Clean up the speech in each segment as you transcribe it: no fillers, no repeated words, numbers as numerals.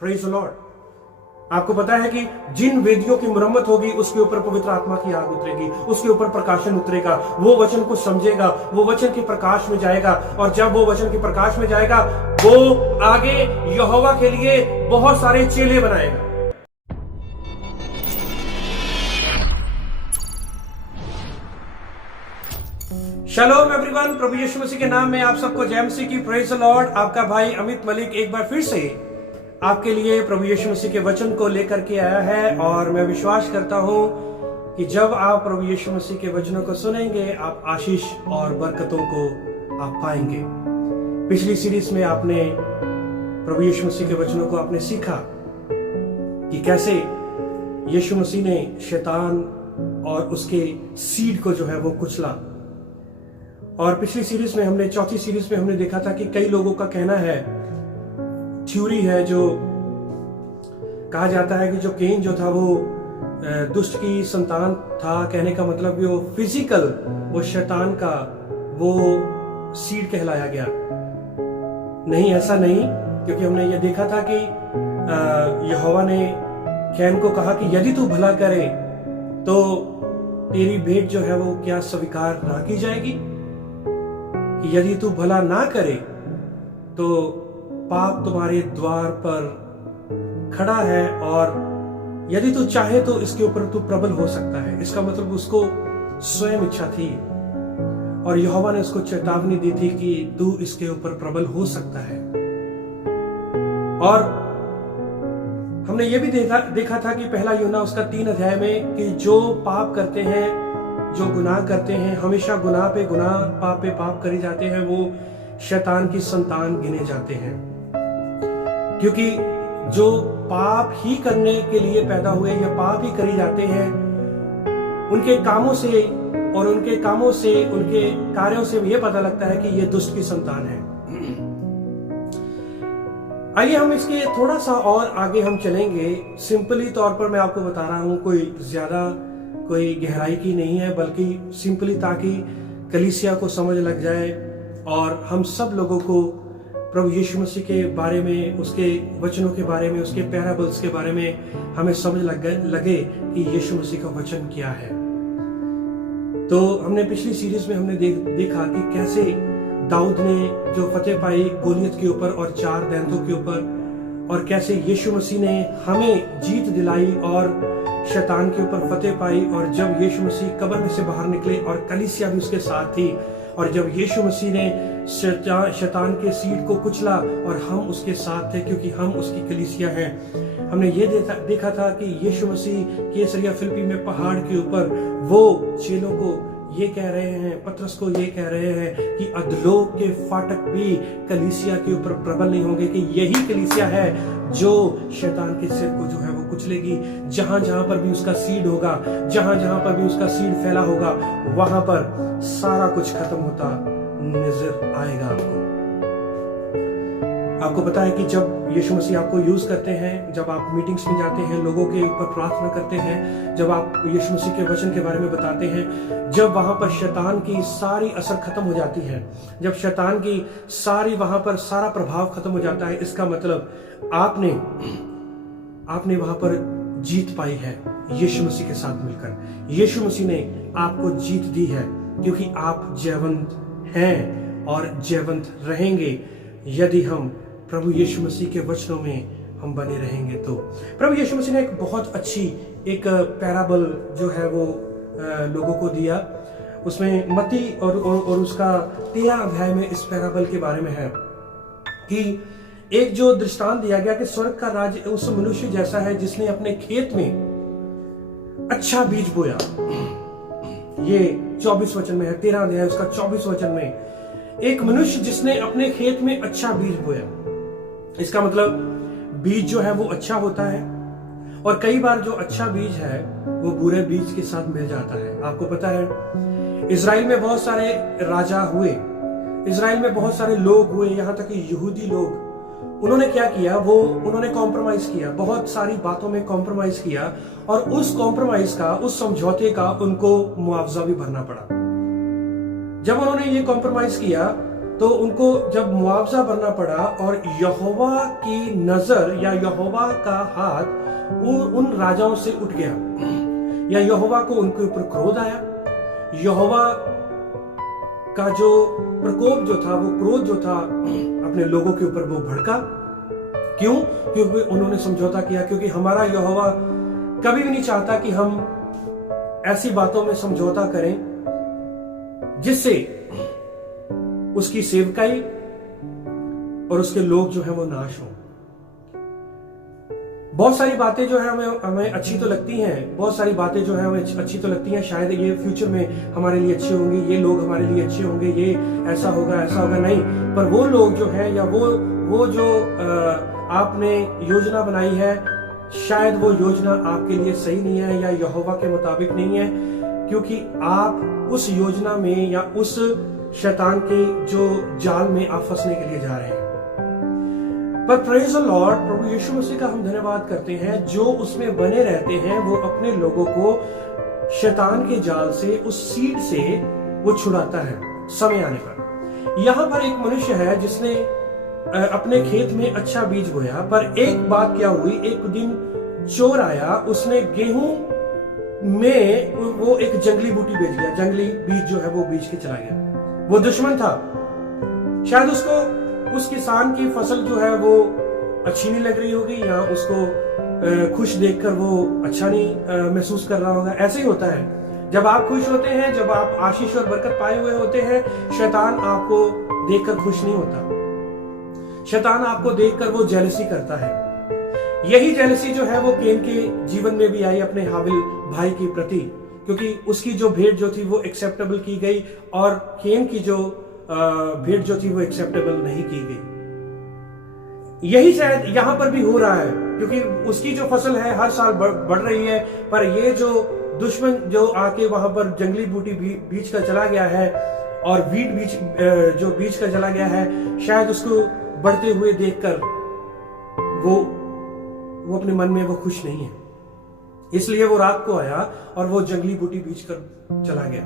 Praise the Lord. आपको पता है कि जिन वेदियों की मुरम्मत होगी उसके ऊपर पवित्र आत्मा की आग उतरेगी, उसके ऊपर प्रकाशन उतरेगा, वो वचन को समझेगा, वो वचन के प्रकाश में जाएगा, और जब वो वचन के प्रकाश में जाएगा वो आगे यहोवा के लिए बहुत सारे चेले बनाएगा। शालोम एवरीवन, प्रभु यीशु मसीह के नाम में आप सबको जय मसीह की। Praise the Lord. आपका भाई अमित मलिक एक बार फिर से आपके लिए प्रभु यीशु मसीह के वचन को लेकर के आया है, और मैं विश्वास करता हूं कि जब आप प्रभु यीशु मसीह के वचनों को सुनेंगे आप आशीष और बरकतों को आप पाएंगे। पिछली सीरीज में आपने प्रभु यीशु मसीह के वचनों को आपने सीखा कि कैसे यीशु मसीह ने शैतान और उसके सीड को जो है वो कुचला। और पिछली सीरीज में हमने, चौथी सीरीज में हमने देखा था कि कई लोगों का कहना है, थ्योरी है, जो कहा जाता है कि जो केन जो था वो दुष्ट की संतान था। कहने का मतलब वो फिजिकल, वो शैतान का वो सीड कहलाया गया। नहीं, ऐसा नहीं, क्योंकि हमने ये देखा था कि यहोवा ने कैन को कहा कि यदि तू भला करे तो तेरी भेंट जो है वो क्या स्वीकार ना की जाएगी, कि यदि तू भला ना करे तो पाप तुम्हारे द्वार पर खड़ा है, और यदि तू चाहे तो इसके ऊपर तू प्रबल हो सकता है। इसका मतलब उसको स्वयं इच्छा थी, और यहोवा ने उसको चेतावनी दी थी कि तू इसके ऊपर प्रबल हो सकता है। और हमने ये भी देखा था कि पहला यूहन्ना उसका 3 अध्याय में कि जो पाप करते हैं, जो गुनाह करते हैं, हमेशा गुनाह पे गुनाह, पाप पे पाप करे जाते हैं, वो शैतान की संतान गिने जाते हैं। क्योंकि जो पाप ही करने के लिए पैदा हुए या पाप ही करी जाते हैं, उनके कामों से और उनके कामों से, उनके कार्यों से ये पता लगता है कि ये दुष्ट की संतान है। आइए हम इसके थोड़ा सा और आगे हम चलेंगे। सिंपली तौर पर मैं आपको बता रहा हूं, कोई गहराई की नहीं है, बल्कि सिंपली ताकि कलीसिया को समझ लग जाए और हम सब लोगों को प्रभु यीशु मसीह के बारे में, उसके वचनों के बारे में, उसके पैराबल्स के बारे में हमें समझ लगे कि यीशु मसीह का वचन क्या है। तो हमने पिछली सीरीज में हमने देखा कि कैसे दाऊद ने जो फतेह पाई गोलियत के ऊपर और 4 दैंतों के ऊपर, और कैसे यीशु मसीह ने हमें जीत दिलाई और शैतान के ऊपर फतेह पाई। और जब यीशु मसीह कब्र में से बाहर निकले और कलीसिया भी उसके साथ थी, और जब यीशु मसीह ने शैतान के सीड को कुचला और हम उसके साथ थे क्योंकि हम उसकी कलीसिया हैं। हमने ये देखा था कि यीशु मसीह कैसरिया फिलिप्पी में पहाड़ के ऊपर वो चेलों को ये कह रहे हैं, पतरस को ये कह रहे हैं कि अधलोक के फाटक भी कलीसिया के ऊपर प्रबल नहीं होंगे, कि यही कलीसिया है जो शैतान के सिर को जो है वो कुचलेगी। जहां जहां पर भी उसका सीड होगा, जहां जहां पर भी उसका सीड फैला होगा, वहां पर सारा कुछ खत्म होता नजर आएगा आपको पता है कि जब यीशु मसीह आपको यूज करते हैं, जब आप मीटिंग्स में जाते हैं, लोगों के ऊपर प्रार्थना करते हैं, जब आप यीशु मसीह के वचन के बारे में बताते हैं, जब वहां पर शैतान की सारी असर खत्म हो जाती है, जब शैतान की सारी वहां पर सारा प्रभाव खत्म हो जाता है, इसका मतलब आपने वहां पर जीत पाई है यीशु मसीह के साथ मिलकर। यीशु मसीह ने आपको जीत दी है, क्योंकि आप जयवंत हैं और जयवंत रहेंगे यदि हम प्रभु यीशु मसीह के वचनों में हम बने रहेंगे। तो प्रभु यीशु मसीह ने एक बहुत अच्छी एक पैराबल जो है वो लोगों को दिया। उसमें मत्ती और उसका 13 अध्याय में इस पैराबल के बारे में है कि एक जो दृष्टांत दिया गया कि स्वर्ग का राज्य उस मनुष्य जैसा है जिसने अपने खेत में अच्छा बीज बोया। ये 24 वचन में है, 13 अध्याय उसका 24 वचन में, एक मनुष्य जिसने अपने खेत में अच्छा बीज बोया। इसका मतलब बीज जो है वो अच्छा होता है, और कई बार जो अच्छा बीज है वो बुरे बीज के साथ मिल जाता है। आपको पता है इजराइल में बहुत सारे राजा हुए, इजराइल में बहुत सारे लोग हुए, यहां तक कि यहूदी लोग। उन्होंने क्या किया, उन्होंने कॉम्प्रोमाइज किया, बहुत सारी बातों में कॉम्प्रोमाइज किया, और उस कॉम्प्रोमाइज का, उस समझौते का उनको मुआवजा भी भरना पड़ा। जब उन्होंने ये कॉम्प्रोमाइज किया तो उनको जब मुआवजा भरना पड़ा और यहोवा की नजर या यहोवा का हाथ वो उन राजाओं से उठ गया, या यहोवा को उनके ऊपर क्रोध आया, यहोवा का जो प्रकोप जो था, वो क्रोध जो था अपने लोगों के ऊपर वो भड़का। क्यों? क्योंकि उन्होंने समझौता किया। क्योंकि हमारा यहोवा कभी भी नहीं चाहता कि हम ऐसी बातों में समझौता करें जिससे उसकी सेवकाई और उसके लोग जो है वो नाश हों। बहुत सारी बातें जो है हमें अच्छी तो लगती हैं, बहुत सारी बातें जो है हमें अच्छी तो लगती हैं, शायद ये फ्यूचर में हमारे लिए अच्छे होंगे, ये लोग हमारे लिए अच्छे होंगे, ये ऐसा होगा ऐसा होगा, नहीं। पर वो लोग जो है या वो जो आपने योजना बनाई है, शायद वो योजना आपके लिए सही नहीं है या यहोवा के मुताबिक नहीं है, क्योंकि आप उस योजना में या उस शैतान के जो जाल में आप फंसने के लिए जा रहे हैं। पर प्रेज द लॉर्ड, प्रभु यीशु मसीह का हम धन्यवाद करते हैं, जो उसमें बने रहते हैं वो अपने लोगों को शैतान के जाल से, उस सीड से वो छुड़ाता है समय आने पर। यहां पर एक मनुष्य है जिसने अपने खेत में अच्छा बीज बोया, पर एक बात क्या हुई, एक दिन चोर आया, उसने गेहूं में वो एक जंगली बूटी बेच गया, जंगली बीज जो है वो बीज के चला गया। वो दुश्मन था, शायद उसको उस किसान की फसल जो है वो अच्छी नहीं लग रही होगी, या उसको खुश देखकर वो अच्छा नहीं महसूस कर रहा होगा। ऐसे ही होता है, जब आप खुश होते हैं, जब आप आशीष और बरकत पाए हुए होते हैं, शैतान आपको देखकर खुश नहीं होता, शैतान आपको देखकर वो जेलसी करता है। यही जेलसी जो है वो केन के जीवन में भी आई अपने हाबिल भाई के प्रति, क्योंकि उसकी जो भेंट जो थी वो एक्सेप्टेबल की गई और केन की जो भेंट जो थी वो एक्सेप्टेबल नहीं की गई। यही शायद यहां पर भी हो रहा है, क्योंकि उसकी जो फसल है हर साल बढ़ रही है, पर ये जो दुश्मन जो आके वहां पर जंगली बूटी बीज का चला गया है और वीट बीज जो बीज का चला गया है, शायद उसको बढ़ते हुए देखकर वो अपने मन में वो खुश नहीं है, इसलिए वो रात को आया और वो जंगली बूटी बीज कर चला गया।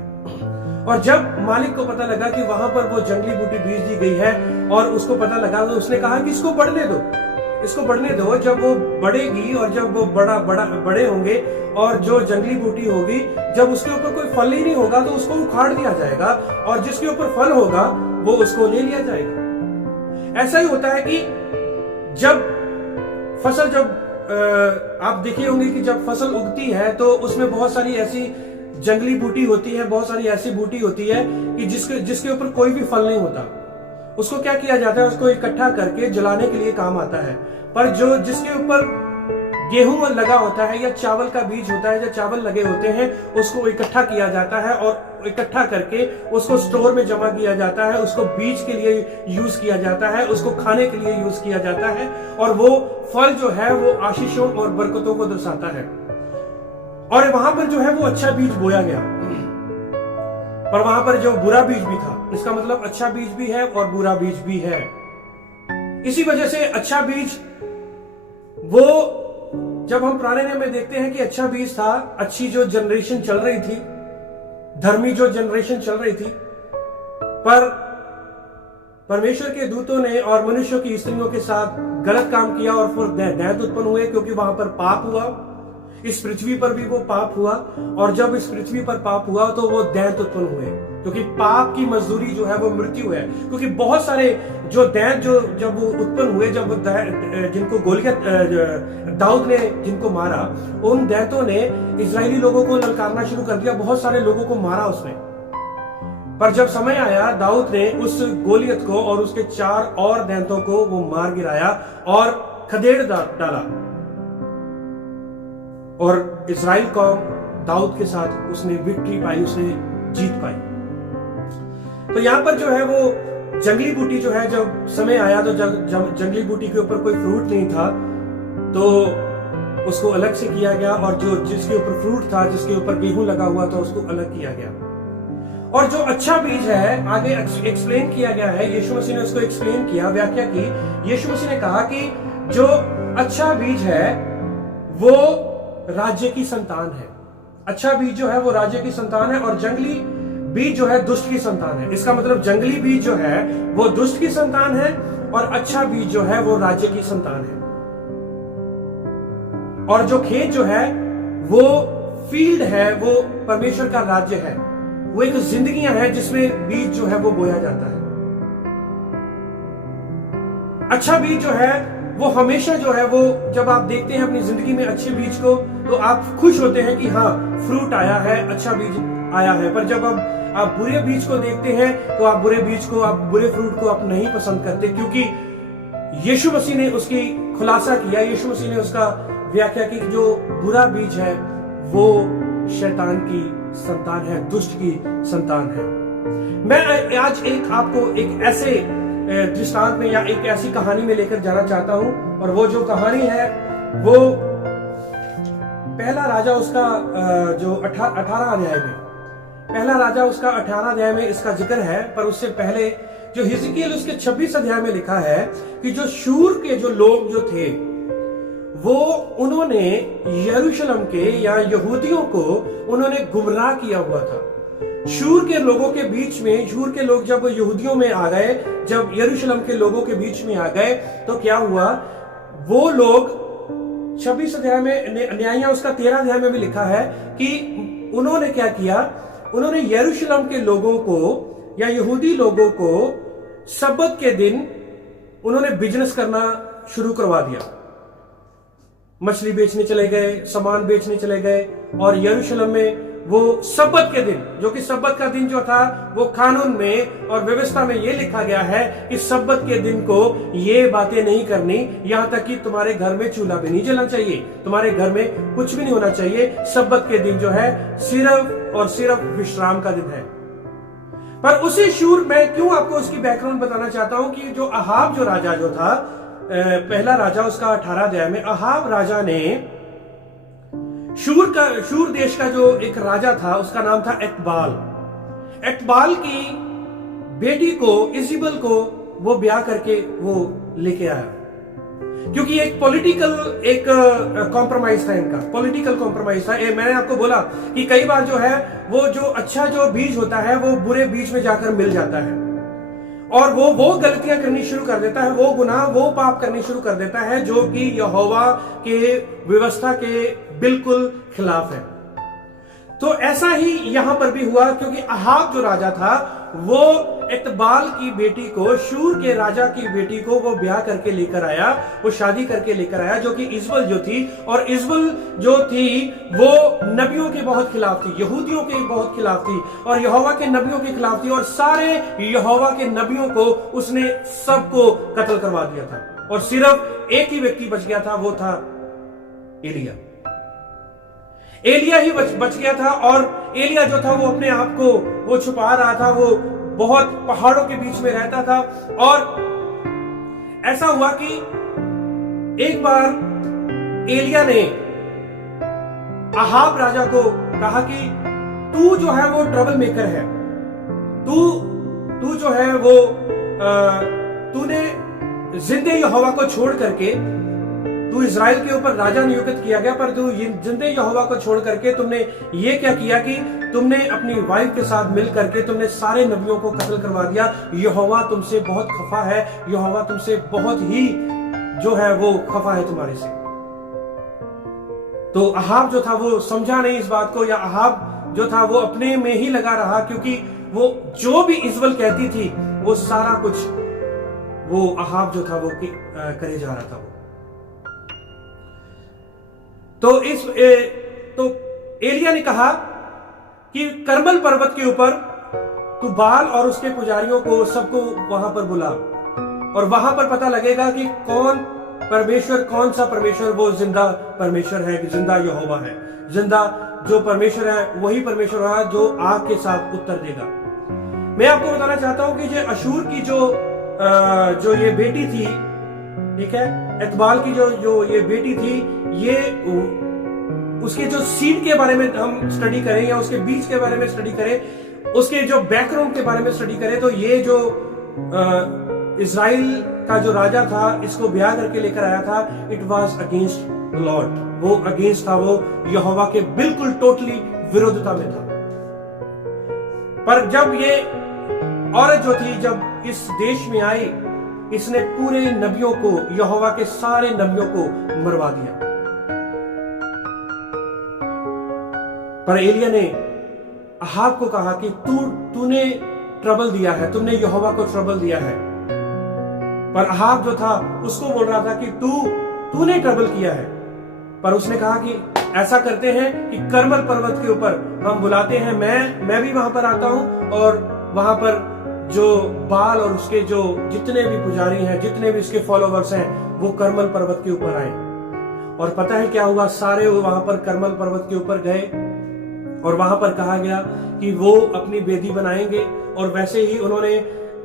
और जब मालिक को पता लगा कि वहां पर वो जंगली बूटी बीज दी गई है और उसको पता लगा, तो उसने कहा कि इसको बढ़ने दो, इसको बढ़ने दो। जब वो बढ़ेगी और जब वो बड़े होंगे और जो जंगली बूटी होगी, जब उसके ऊपर कोई फल ही नहीं होगा तो उसको उखाड़ दिया जाएगा, और जिसके ऊपर फल होगा वो उसको ले लिया जाएगा। ऐसा ही होता है कि जब फसल आप देखे होंगे कि जब फसल उगती है तो उसमें बहुत सारी ऐसी जंगली बूटी होती है, बहुत सारी ऐसी बूटी होती है कि जिसके ऊपर कोई भी फल नहीं होता। उसको क्या किया जाता है, उसको इकट्ठा करके जलाने के लिए काम आता है। पर जो जिसके ऊपर गेहूं लगा होता है या चावल का बीज होता है, जो चावल लगे होते हैं, उसको इकट्ठा किया जाता है और इकट्ठा करके उसको स्टोर में जमा किया जाता है, उसको बीज के लिए यूज किया जाता है, उसको खाने के लिए यूज किया जाता है, और वो फल जो है वो आशीषों और बरकतों को दर्शाता है। और वहां पर जो है वो अच्छा बीज बोया गया, पर वहां पर जो बुरा बीज भी था। इसका मतलब अच्छा बीज भी है और बुरा बीज भी है। इसी वजह से अच्छा बीज वो, जब हम पुराने नियम में देखते हैं कि अच्छा बीज था, अच्छी जो जनरेशन चल रही थी, धर्मी जो जनरेशन चल रही थी, पर परमेश्वर के दूतों ने और मनुष्यों की स्त्रियों के साथ गलत काम किया और फिर दैत्य उत्पन्न हुए, क्योंकि वहां पर पाप हुआ। इस पृथ्वी पर भी वो पाप हुआ, और जब इस पृथ्वी पर पाप हुआ तो वो दैत्य उत्पन्न हुए, क्योंकि पाप की मजदूरी जो है वो मृत्यु है। क्योंकि बहुत सारे जो दैत्य जब वो उत्पन्न हुए, जब जिनको गोलियत दाऊद ने जिनको मारा, उन दैत्यों ने इजरायली लोगों को ललकारना शुरू कर दिया, बहुत सारे लोगों को मारा उसने। पर जब समय आया, दाऊद ने उस गोलियत को और उसके 4 और दैत्यों को वो मार गिराया और खदेड़ डाला, और इजराइल को दाऊद के साथ उसने विक्ट्री पाई, उसने जीत पाई। तो यहां पर जो है वो जंगली बूटी जो है, जब समय आया तो जब जंगली बूटी के ऊपर कोई फ्रूट नहीं था तो उसको अलग से किया गया, और जो जिसके ऊपर फ्रूट था, जिसके ऊपर गेहूं लगा हुआ था, उसको अलग किया गया। और जो अच्छा बीज है, आगे एक्सप्लेन किया गया है, यीशु मसीह ने उसको एक्सप्लेन किया, व्याख्या की। यीशु मसीह ने कहा कि जो अच्छा बीज है वो राज्य की संतान है। अच्छा बीज जो है वो राज्य की संतान है, और जंगली बीज जो है दुष्ट की संतान है। इसका मतलब जंगली बीज जो है वो दुष्ट की संतान है और अच्छा बीज जो है वो राज्य की संतान है। और जो खेत जो है वो फील्ड है, वो परमेश्वर का राज्य है, वो एक जिंदगियां हैं जिसमें बीज जो है वो बोया जाता है। अच्छा बीज जो है वो हमेशा जो है वो जब आप देखते हैं अपनी जिंदगी में अच्छे बीज को तो आप खुश होते हैं कि हाँ फ्रूट आया है, अच्छा बीज आया है। पर जब आप बुरे बीज को देखते हैं तो आप बुरे फ्रूट को आप नहीं पसंद करते, क्योंकि यीशु मसीह ने उसकी खुलासा किया, यीशु मसीह ने उसका व्याख्या की कि जो बुरा बीज है वो शैतान की संतान है, दुष्ट की संतान है। मैं आज आपको एक ऐसे दृष्टांत में या एक ऐसी कहानी में लेकर जाना चाहता हूं, और वो जो कहानी है वो पहला राजा उसका जो 18 अध्याय में, पहला राजा उसका 18 अध्याय में इसका जिक्र है। पर उससे पहले जो हिजकिय्याह उसके 26 अध्याय में लिखा है कि जो शूर के जो लोग जो थे वो उन्होंने यरूशलेम के या यहूदियों को उन्होंने गुमराह किया हुआ था। शूर के लोगों के बीच में, शूर के लोग जब यहूदियों में आ गए, जब यरूशलेम के लोगों के बीच में आ गए तो क्या हुआ, वो लोग 26 अध्याय में, न्यायियां उसका 13 अध्याय में भी लिखा है कि उन्होंने क्या किया, उन्होंने यरूशलेम के लोगों को या यहूदी लोगों को सब्बत के दिन उन्होंने बिजनेस करना शुरू करवा दिया। मछली बेचने चले गए, सामान बेचने चले गए, और यरूशलेम में वो सब्बत के दिन, जो कि सब्बत का दिन जो था वो कानून में और व्यवस्था में ये लिखा गया है कि सब्बत के दिन को ये बातें नहीं करनी, यहां तक कि तुम्हारे घर में चूल्हा भी नहीं जलना चाहिए, तुम्हारे घर में कुछ भी नहीं होना चाहिए। सब्बत के दिन जो है सिर्फ और सिर्फ विश्राम का दिन है। पर उसी शूर, मैं क्यों आपको उसकी बैकग्राउंड बताना चाहता हूं कि जो अहाब जो राजा जो था, पहला राजा उसका 18 अध्याय में, अहाब राजा ने शूर देश का जो एक राजा था उसका नाम था एतबाल की बेटी को, इज़ेबेल को वो ब्याह करके वो लेके आया, क्योंकि एक पॉलिटिकल एक कॉम्प्रोमाइज था, इनका पॉलिटिकल कॉम्प्रोमाइज था। मैंने आपको बोला कि कई बार जो है वो जो अच्छा जो बीज होता है वो बुरे बीज में जाकर मिल जाता है, और वो गलतियां करनी शुरू कर देता है, वो गुनाह, वो पाप करनी शुरू कर देता है जो कि यहोवा के व्यवस्था के बिल्कुल खिलाफ है। तो ऐसा ही यहां पर भी हुआ, क्योंकि अहाब जो राजा था वो एतबाल की बेटी को, शूर के राजा की बेटी को वो ब्याह करके लेकर आया, वो शादी करके लेकर आया, जो कि इज़ेबेल जो थी, और इज़ेबेल जो थी वो नबियों के बहुत खिलाफ थी, यहूदियों के बहुत खिलाफ थी, और यहोवा के नबियों के खिलाफ थी, और सारे यहोवा के नबियों को उसने सबको कत्ल करवा दिया था, और सिर्फ एक ही व्यक्ति बच गया था, वो था एलिया ही बच गया था। और एलिया जो था वो अपने आप को वो छुपा रहा था, वो बहुत पहाड़ों के बीच में रहता था। और ऐसा हुआ कि एक बार एलिया ने अहाब राजा को कहा कि तू जो है वो ट्रबल मेकर है, तू जो है वो तूने जिंदे यहोवा को छोड़ करके, तू इज़राइल के ऊपर राजा नियुक्त किया गया, पर तू जिंदे यहोवा को छोड़ करके तुमने ये क्या किया कि तुमने अपनी वाइफ के साथ मिल करके तुमने सारे नबियों को कत्ल करवा दिया। यहोवा तुमसे बहुत खफा है, यहोवा तुमसे बहुत ही जो है वो खफा है तुम्हारे से। तो अहाब जो था वो समझा नहीं इस बात को, या अहाब जो था वो अपने में ही लगा रहा, क्योंकि वो जो भी इज़ेबेल कहती थी वो सारा कुछ वो अहाब जो था वो करे जा रहा था। तो एलिया ने कहा कि करमल पर्वत के ऊपर तू बाल और उसके पुजारियों को सबको वहां पर बुला, और वहां पर पता लगेगा कि कौन सा परमेश्वर वो जिंदा परमेश्वर है, जिंदा यहोवा है, जिंदा जो परमेश्वर है वही परमेश्वर है जो आग के साथ उत्तर देगा। मैं आपको बताना चाहता हूं कि जो अशूर की जो ये बेटी थी, ठीक है, एतबाल की जो ये बेटी थी, ये उसके जो सीड के बारे में हम स्टडी करें या उसके बीज के बारे में स्टडी करें, उसके जो बैकग्राउंड के बारे में स्टडी करें, तो ये जो इज़राइल का जो राजा था इसको ब्याह करके लेकर आया था, it was against the Lord, वो अगेंस्ट था, वो यहोवा के बिल्कुल टोटली विरोधता में था। पर जब ये औरत जो थी जब इस देश में आई, इसने पूरे नबियों को, यहोवा के सारे नबियों को मरवा दिया। पर एलिय्याह ने अहाब को कहा कि तूने ट्रबल दिया है, तुमने यहोवा को ट्रबल दिया है। पर अहाब जो था उसको बोल रहा था कि तूने ट्रबल किया है। पर उसने कहा कि ऐसा करते हैं कि कर्मल पर्वत के ऊपर हम बुलाते हैं, मैं भी वहां पर आता हूं और वहां पर जो बाल और उसके जो जितने भी पुजारी हैं, जितने भी उसके फॉलोवर्स हैं, वो कर्मल पर्वत के ऊपर आए। और पता है क्या हुआ? सारे वो वहां पर कर्मल पर्वत के ऊपर गए और वहां पर कहा गया कि वो अपनी वेदी बनाएंगे। और वैसे ही उन्होंने,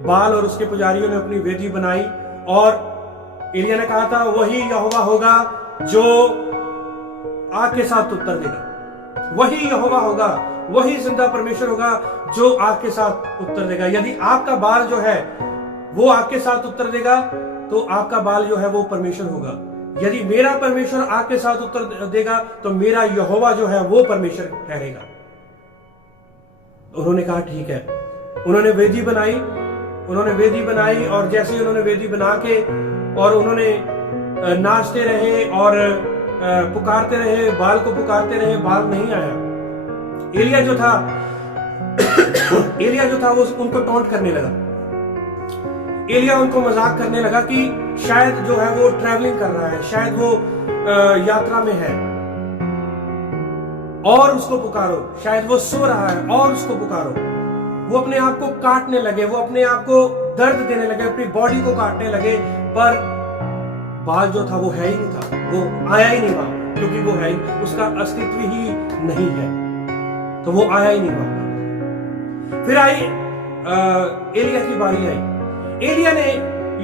बाल और उसके पुजारियों ने अपनी वेदी बनाई। और एलिय्याह ने कहा था वही यहोवा होगा जो आग के साथ उत्तर देगा, वही यहोवा होगा, वही जिंदा परमेश्वर होगा जो आग के साथ उत्तर देगा। यदि आपका बाल जो है वो आग के साथ उत्तर देगा तो आपका बाल जो है वो परमेश्वर होगा। यदि मेरा परमेश्वर आग के साथ उत्तर देगा तो मेरा यहोवा जो है वो परमेश्वर ठहरेगा। उन्होंने कहा ठीक है। उन्होंने वेदी बनाई और जैसे ही उन्होंने वेदी बना के और उन्होंने नाचते रहे और पुकारते रहे, बाल को पुकारते रहे, बाल नहीं आया। एलिय्याह जो था वो उनको टॉन्ट करने लगा। एलिय्याह उनको मजाक करने लगा कि शायद जो है वो ट्रैवलिंग कर रहा है, शायद वो यात्रा में है और उसको पुकारो, शायद वो सो रहा है और उसको पुकारो। वो अपने आप को काटने लगे, वो अपने आप को दर्द देने लगे, अपनी बॉडी को काटने लगे। पर बाल जो था वो है ही नहीं था, वो आया ही नहीं वहां, क्योंकि वो है ही, उसका अस्तित्व ही नहीं है, तो वो आया ही नहीं वहां। फिर आई एलिय्याह की बारी आई। एलिय्याह ने,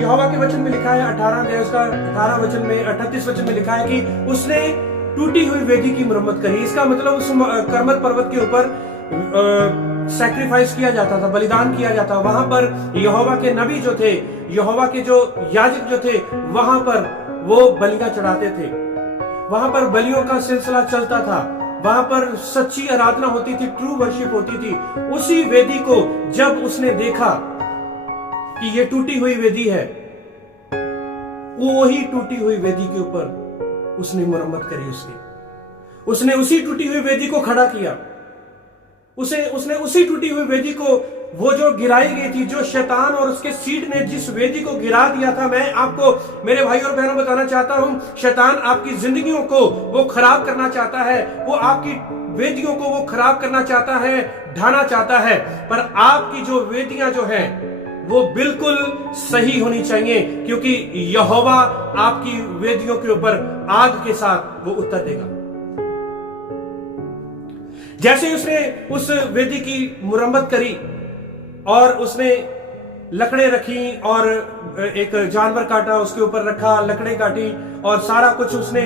यहोवा के वचन में लिखा है 18 अध्याय उसका 18 वचन में 38 वचन में लिखा है कि उसने टूटी हुई वेदी की मरम्मत करी। इसका मतलब उस कर्मल पर्वत के ऊपर सैक्रिफाइस किया जाता था, बलिदान किया जाता। वहां पर यहोवा के नबी जो थे, यहोवा के जो याजक जो थे, वहां पर वो बलियां चढ़ाते थे। वहां पर बलियों का सिलसिला चलता था, वहां पर सच्ची आराधना होती थी, ट्रू वर्शिप होती थी। उसी वेदी को जब उसने देखा कि ये टूटी हुई वेदी है, वो वही टूटी हुई वेदी के ऊपर उसने मरम्मत करी। उसने उसी टूटी हुई वेदी को खड़ा किया। उसने उसी टूटी हुई वेदी को, वो जो गिराई गई थी, जो शैतान और उसके सीड ने जिस वेदी को गिरा दिया था, मैं आपको मेरे भाई और बहनों बताना चाहता हूं, शैतान आपकी जिंदगियों को वो खराब करना चाहता है, वो आपकी वेदियों को वो खराब करना चाहता है, ढाना चाहता है। पर आपकी जो वेदियां जो है वो बिल्कुल सही होनी चाहिए, क्योंकि यहोवा आपकी वेदियों के ऊपर आग के साथ वो उत्तर देगा। जैसे उसने उस वेदी की मुरम्मत करी और उसने लकड़े रखी और एक जानवर काटा, उसके ऊपर रखा, लकड़े काटी और सारा कुछ उसने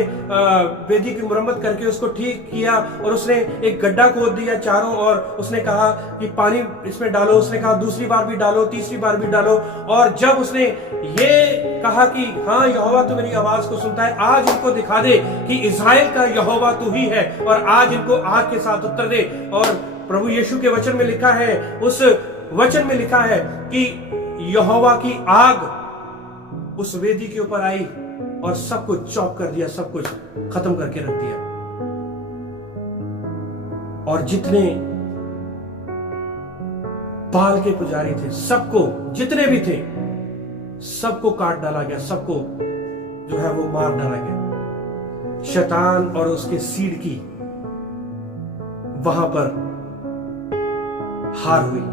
वेदी की मुरम्मत करके उसको ठीक किया। और उसने एक गड्ढा खोद दिया चारों, और उसने कहा कि पानी इसमें डालो। उसने कहा दूसरी बार भी डालो, तीसरी बार भी डालो। और जब उसने ये कहा कि हाँ यहोवा तो मेरी आवाज को सुनता है, आज इनको दिखा दे कि इज़राइल का यहोवा तू ही है, और आज इनको आग के साथ उत्तर दे। और प्रभु यीशु के वचन में लिखा है, उस वचन में लिखा है कि यहोवा की आग उस वेदी के ऊपर आई और सब कुछ चौक कर दिया, सब कुछ खत्म करके रख दिया। और जितने बाल के पुजारी थे, सबको, जितने भी थे, सबको काट डाला गया, सबको जो है वो मार डाला गया। शैतान और उसके सीड की वहां पर हार हुई,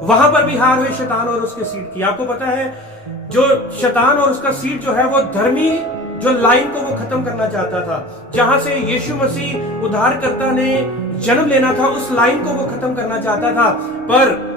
वहां पर भी हार हुई शैतान और उसके सीड की। आपको पता है जो शैतान और उसका सीड जो है वो धर्मी जो लाइन को वो खत्म करना चाहता था, जहां से यीशु मसीह उद्धारकर्ता ने जन्म लेना था, उस लाइन को वो खत्म करना चाहता था। पर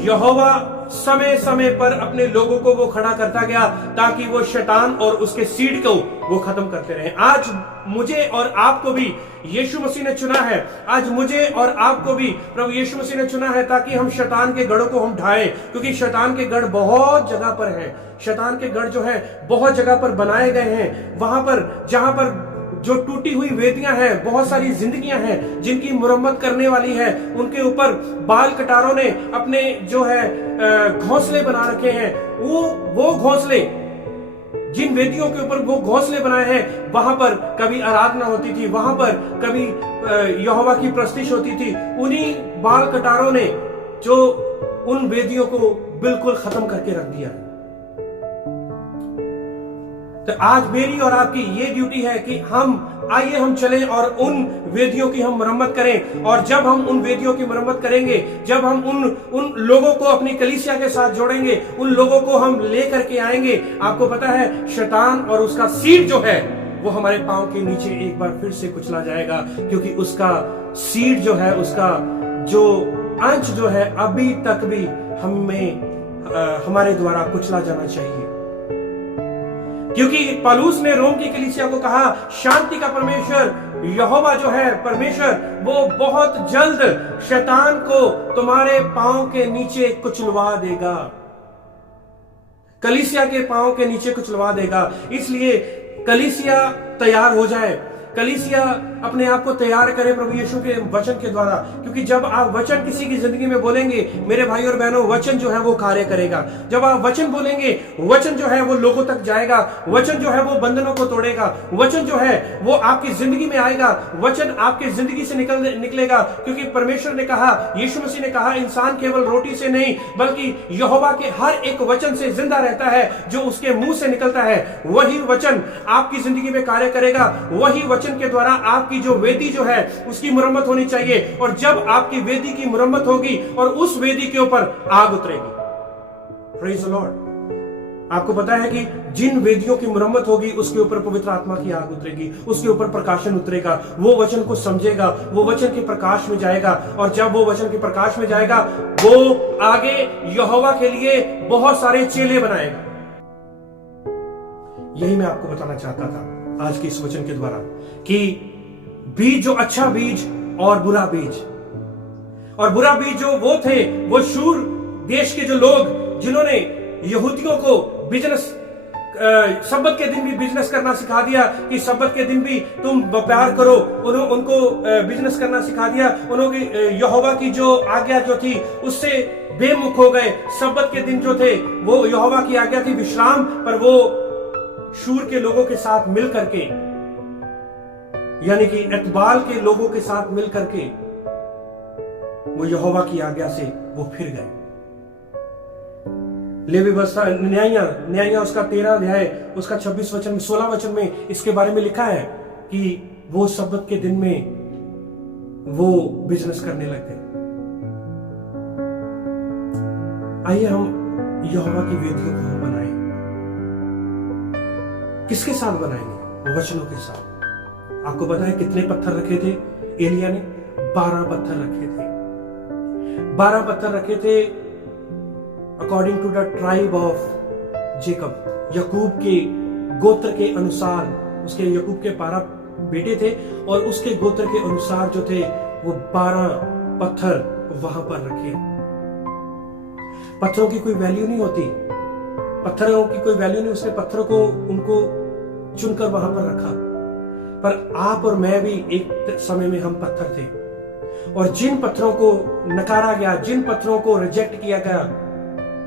यहोवा समय समय पर अपने लोगों को वो खड़ा करता गया ताकि वो शैतान और उसके सीड को वो खत्म करते रहे। आज मुझे और आपको भी यीशु मसीह ने चुना है, आज मुझे और आपको भी प्रभु यीशु मसीह ने चुना है ताकि हम शैतान के गढ़ों को हम ढाएं, क्योंकि शैतान के गढ़ बहुत जगह पर हैं। शैतान के गढ़ जो है बहुत जगह पर बनाए गए हैं, वहां पर जहां पर जो टूटी हुई वेदियां हैं, बहुत सारी जिंदगियां हैं जिनकी मुरम्मत करने वाली है, उनके ऊपर बाल कटारों ने अपने जो है घोंसले बना रखे हैं। वो घोंसले, जिन वेदियों के ऊपर वो घोंसले बनाए हैं, वहां पर कभी आराधना होती थी, वहां पर कभी यहोवा की प्रस्तिश होती थी। उन्हीं बाल कटारों ने जो उन वेदियों को बिल्कुल खत्म करके रख दिया। तो आज मेरी और आपकी ये ड्यूटी है कि आइए हम चलें और उन वेदियों की हम मरम्मत करें। और जब हम उन वेदियों की मरम्मत करेंगे, जब हम उन लोगों को अपनी कलीसिया के साथ जोड़ेंगे, उन लोगों को हम लेकर के आएंगे, आपको पता है शैतान और उसका सीड जो है वो हमारे पांव के नीचे एक बार फिर से कुचला जाएगा, क्योंकि उसका सीड जो है, उसका जो अंश जो है अभी तक भी हमारे द्वारा कुचला जाना चाहिए। क्योंकि पौलुस ने रोम की कलीसिया को कहा, शांति का परमेश्वर यहोवा जो है परमेश्वर, वो बहुत जल्द शैतान को तुम्हारे पांव के नीचे कुचलवा देगा, कलीसिया के पांव के नीचे कुचलवा देगा। इसलिए कलीसिया तैयार हो जाए, कलीसिया अपने आप को तैयार करे प्रभु यीशु के वचन के द्वारा। क्योंकि जब आप वचन किसी की जिंदगी में बोलेंगे मेरे भाई और बहनों, वचन जो है वो कार्य करेगा। जब आप वचन बोलेंगे, वचन जो है वो लोगों तक जाएगा, वचन जो है वो बंधनों को तोड़ेगा, वचन जो है वो आपकी जिंदगी में आएगा, वचन आपकी जिंदगी से निकलेगा। क्योंकि परमेश्वर ने कहा, यीशु मसीह ने कहा, इंसान केवल रोटी से नहीं बल्कि यहोवा के हर एक वचन से जिंदा रहता है, जो उसके मुंह से निकलता है। वही वचन आपकी जिंदगी में कार्य करेगा। वही वचन के द्वारा आपकी जो वेदी जो है उसकी मुरम्मत होनी चाहिए। और जब आपकी वेदी की मुरम्मत होगी और उस वेदी के ऊपर आग उतरेगी। Praise the Lord. आपको पता है कि जिन वेदियों की मुरम्मत होगी उसके ऊपर पवित्र आत्मा की आग उतरेगी, उसके ऊपर प्रकाशन उतरेगा। वो वचन को समझेगा, वो वचन के प्रकाश में जाएगा। और जब वो वचन के प्रकाश में जाएगा, वो आगे यहोवा के लिए बहुत सारे चेले बनाएगा। यही मैं आपको बताना चाहता था आज के इस वचन के द्वारा, कि बीज जो अच्छा बीज और बुरा बीज, और बुरा बीज जो वो थे, वो शूर देश के जो लोग जिन्होंने यहूदियों को बिजनेस, सब्बत के दिन भी बिजनेस करना सिखा दिया, कि सब्बत के दिन भी तुम व्यापार करो, उनको बिजनेस करना सिखा दिया। उन्होंने यहोवा की जो आज्ञा जो थी उससे बेमुख हो गए। सब्बत के दिन जो थे वो यहोवा की आज्ञा थी विश्राम, पर वो शूर के लोगों के साथ मिल करके, यानी कि एतबाल के लोगों के साथ मिल करके वो यहोवा की आज्ञा से वो फिर गए। लेवी व्यवस्था, न्यायियां उसका 13 अध्याय उसका 26 वचन, 16 वचन में इसके बारे में लिखा है कि वो सब्बत के दिन में वो बिजनेस करने लग गए। आइए हम यहोवा की वेदियों को हम बनाएं। किसके साथ बनाएंगे? वचनों के साथ। आपको पता है कितने पत्थर रखे थे एलिया ने? 12 पत्थर रखे थे। 12 पत्थर रखे थे according to the tribe of Jacob, यकूब के गोत्र के अनुसार। उसके यकूब के 12 बेटे थे और उसके गोत्र के अनुसार जो थे वो 12 पत्थर वहां पर रखे। पत्थरों की कोई वैल्यू नहीं होती, पत्थरों की कोई वैल्यू नहीं, उसने पत्थरों को उनको चुनकर वहां पर रखा। पर आप और मैं भी एक समय में हम पत्थर थे, और जिन पत्थरों को नकारा गया, जिन पत्थरों को रिजेक्ट किया गया,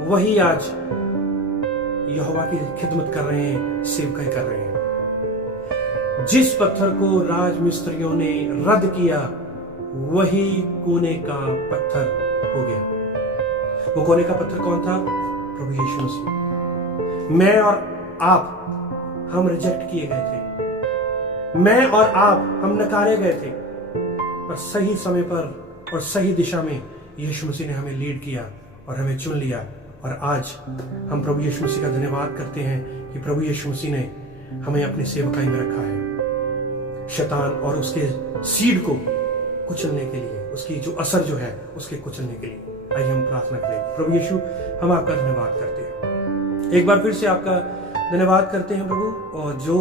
वही आज यहोवा की खिदमत कर रहे हैं, सेवकाई कर रहे हैं। जिस पत्थर को राजमिस्त्रियों ने रद्द किया, वही कोने का पत्थर हो गया। वो कोने का पत्थर कौन था? प्रभु यीशु मसीह। मैं और आप, हम रिजेक्ट किए गए थे। मैं और आप, हम नकारे गए थे। पर सही समय पर और सही दिशा में यीशु मसीह ने हमें लीड किया और हमें चुन लिया। और आज हम प्रभु यीशु मसीह का धन्यवाद करते हैं कि प्रभु यीशु मसीह ने हमें अपनी सेवकाई में रखा है, शैतान और उसके सीड को कुचलने के लिए, उसकी जो असर जो है उसके कुचलने के लिए। आइए हम प्रार्थना करें। प्रभु यीशु, हम आपका धन्यवाद करते हैं, एक बार फिर से आपका धन्यवाद करते हैं प्रभु। और जो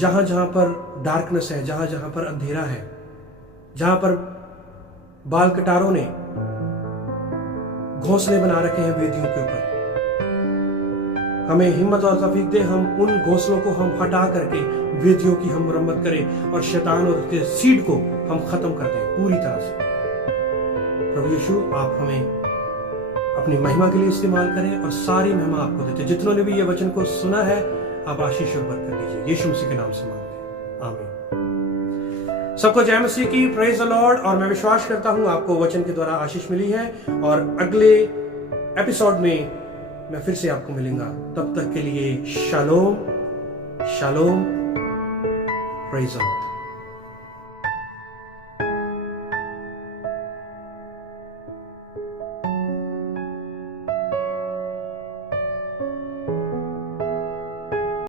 जहां जहां पर डार्कनेस है, जहां जहां पर अंधेरा है, जहां पर बाल कटारों ने घोंसले बना रखे हैं वेदियों के ऊपर, हमें हिम्मत और तौफीक दे, हम उन घोंसलों को हम हटा करके वेदियों की हम मरम्मत करें और शैतान और उसके सीड को हम खत्म कर दें पूरी तरह से। प्रभु यीशु, आप हमें अपनी महिमा के लिए इस्तेमाल करें और सारी महिमा आपको देते। जितनों ने भी ये वचन को सुना है, आप आशीष और बरकत दीजिए। यीशु मसीह के नाम से मांगते हैं, आमीन। सबको जय मसीह की, प्रेज द लॉर्ड। और मैं विश्वास करता हूं आपको वचन के द्वारा आशीष मिली है और अगले एपिसोड में मैं फिर से आपको मिलूंगा। तब तक के लिए shalom shalom, praise the Lord.